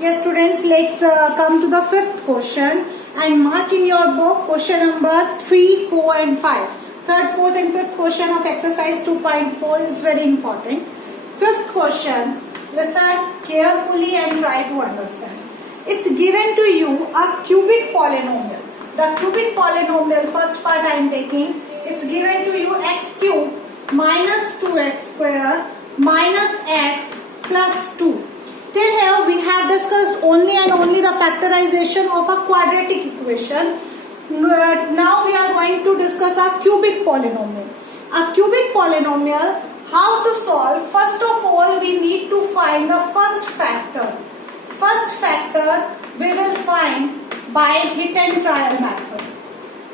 Yes students, let's come to the fifth question and mark in your book question number 3, 4 and 5. Third, fourth and fifth question of exercise 2.4 is very important. Fifth question, listen carefully and try to understand. It's given to you a cubic polynomial. The cubic polynomial, first part I am taking, it's given to you x cube minus 2x square minus x plus 2. Till here we have discussed only and only the factorization of a quadratic equation. Now we are going to discuss a cubic polynomial. A cubic polynomial, how to solve? First of all, we need to find the first factor. First factor we will find by hit and trial method.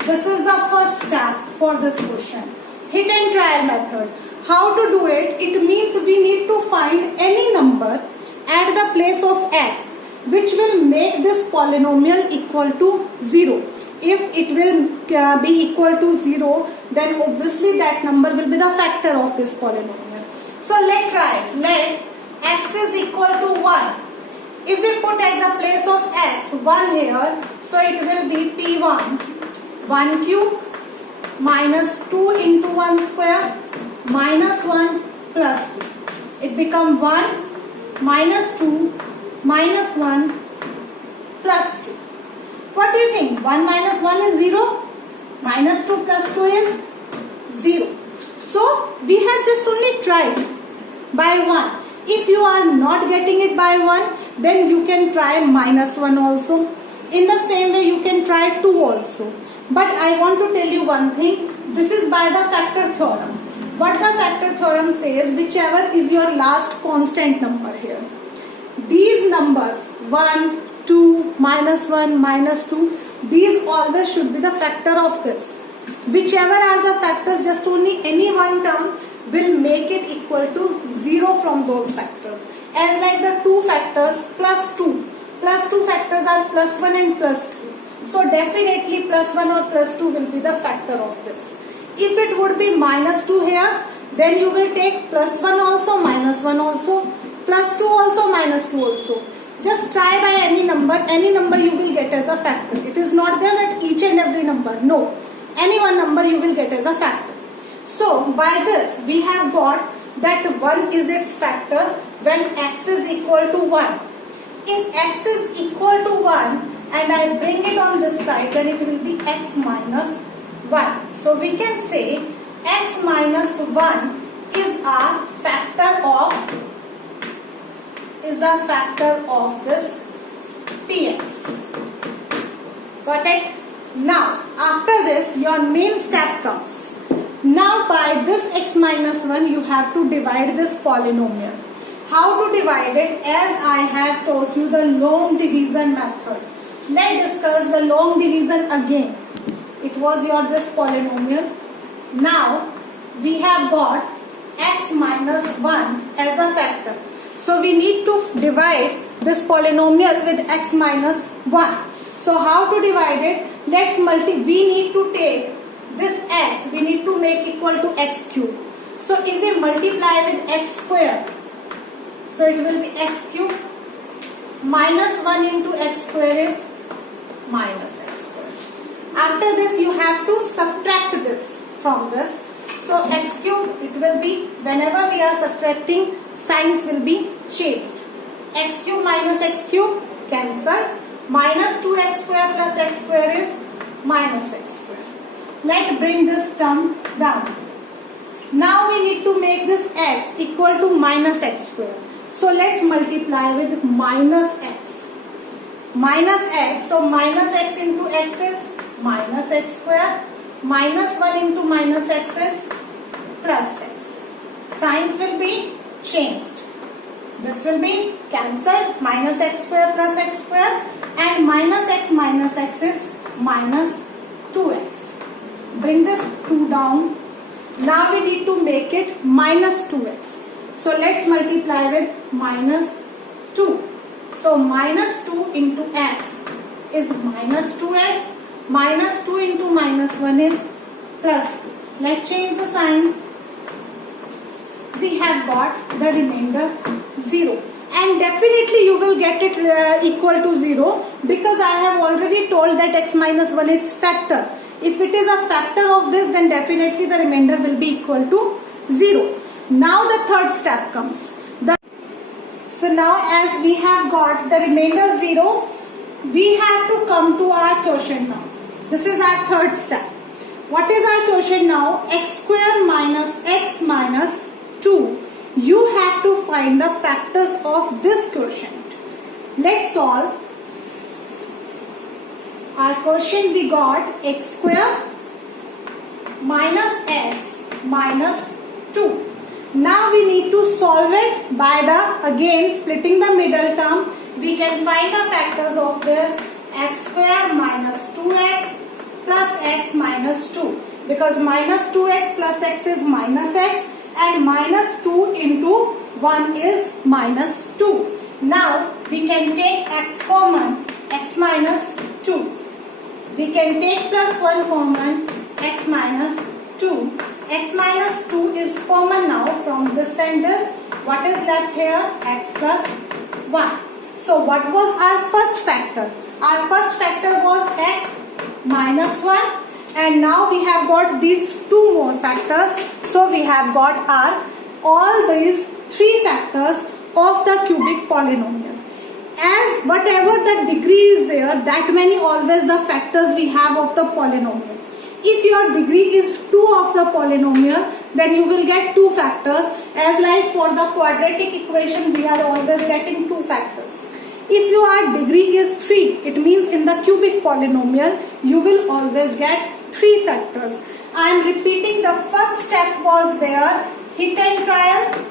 This is the first step for this question. Hit and trial method. How to do it? It means we need to find any number at the place of x which will make this polynomial equal to 0. If it will be equal to 0, then obviously that number will be the factor of this polynomial. So let's try. Let x is equal to 1. If we put at the place of x 1 here, so it will be p1 1 cube minus 2 into 1 square minus 1 plus 2. It becomes 1 minus 2 minus 1 plus 2. What do you think? 1 minus 1 is 0. Minus 2 plus 2 is 0. So we have just only tried by 1. If you are not getting it by 1, then you can try minus 1 also. In the same way you can try 2 also. But I want to tell you one thing. This is by the factor theorem. What the factor theorem says, whichever is your last constant number here. These numbers 1, 2, minus 1, minus 2, these always should be the factor of this. Whichever are the factors, just only any one term will make it equal to 0 from those factors. As like the 2 factors plus 2. Plus 2 factors are plus 1 and plus 2. So definitely plus 1 or plus 2 will be the factor of this. If it would be minus 2 here, then you will take plus 1 also, minus 1 also, plus 2 also, minus 2 also. Just try by any number you will get as a factor. It is not there that each and every number, no. Any one number you will get as a factor. So by this we have got that 1 is its factor when x is equal to 1. If x is equal to 1 and I bring it on this side, then it will be x minus 1. So we can say x minus 1 is a factor of this px. Got it? Now after this your main step comes. Now by this x minus 1 you have to divide this polynomial. How to divide it? As I have taught you the long division method. Let's discuss the long division again. It was your this polynomial. Now we have got x minus 1 as a factor. So we need to divide this polynomial with x minus 1. So how to divide it? We need to take this x, we need to make equal to x cube. So if we multiply with x square, so it will be x cube minus 1 into x square is minus x square. After this you have to subtract this from this. So x cube, it will be, whenever we are subtracting, signs will be changed. X cube minus x cube cancel. Minus 2x square plus x square is minus x square. Let's bring this term down. Now we need to make this x equal to minus x square. So let's multiply with minus x. Minus x, so minus x into x is minus x square. Minus 1 into minus x is plus x. Signs will be changed. This will be cancelled. Minus x square plus x square and minus x is minus 2x. Bring this 2 down. Now we need to make it minus 2x. So let's multiply with minus 2. So minus 2 into x is minus 2x. Minus 2 into minus 1 is plus 2. Let's change the signs. We have got the remainder 0. and definitely you will get it equal to 0, because I have already told that x minus 1 is factor. If it is a factor of this, then definitely the remainder will be equal to 0. Now the third step comes. So now as we have got the remainder 0, we have to come to our quotient now. This is our third step. What is our quotient now? X square minus x minus 2. You have to find the factors of this quotient. Let's solve. Our quotient we got x square minus x minus 2. Now we need to solve it by again splitting the middle term. We can find the factors of this x square minus 2x plus x minus 2. Because minus 2x plus x is minus x, and minus 2 into 1 is minus 2. Now we can take x common, x minus 2. We can take plus 1 common, x minus 2. X minus 2 is common now from this and this. What is left here? X plus 1. So what was our first factor? Our first factor was x minus 1, and now we have got these two more factors. So we have got all these three factors of the cubic polynomial. As whatever the degree is there, that many always the factors we have of the polynomial. If your degree is 2 of the polynomial, then you will get 2 factors. As like for the quadratic equation, we are always getting 2 factors. If your degree is 3, it means in the cubic polynomial, you will always get 3 factors. I am repeating, the first step was there, hit and trial.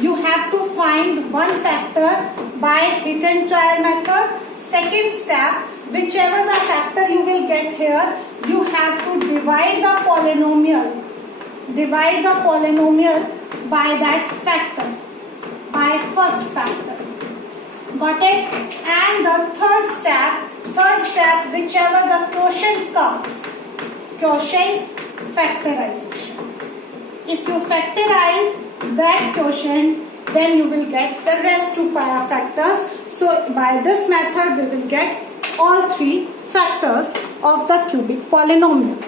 You have to find one factor by hit and trial method. Second step, whichever the factor you will get here, you have to divide the polynomial. Divide the polynomial by that factor, by first factor. Got it? And the third step, whichever the quotient comes, quotient factorization. If you factorize that quotient, then you will get the rest 2 factors. So by this method we will get all 3 factors of the cubic polynomial.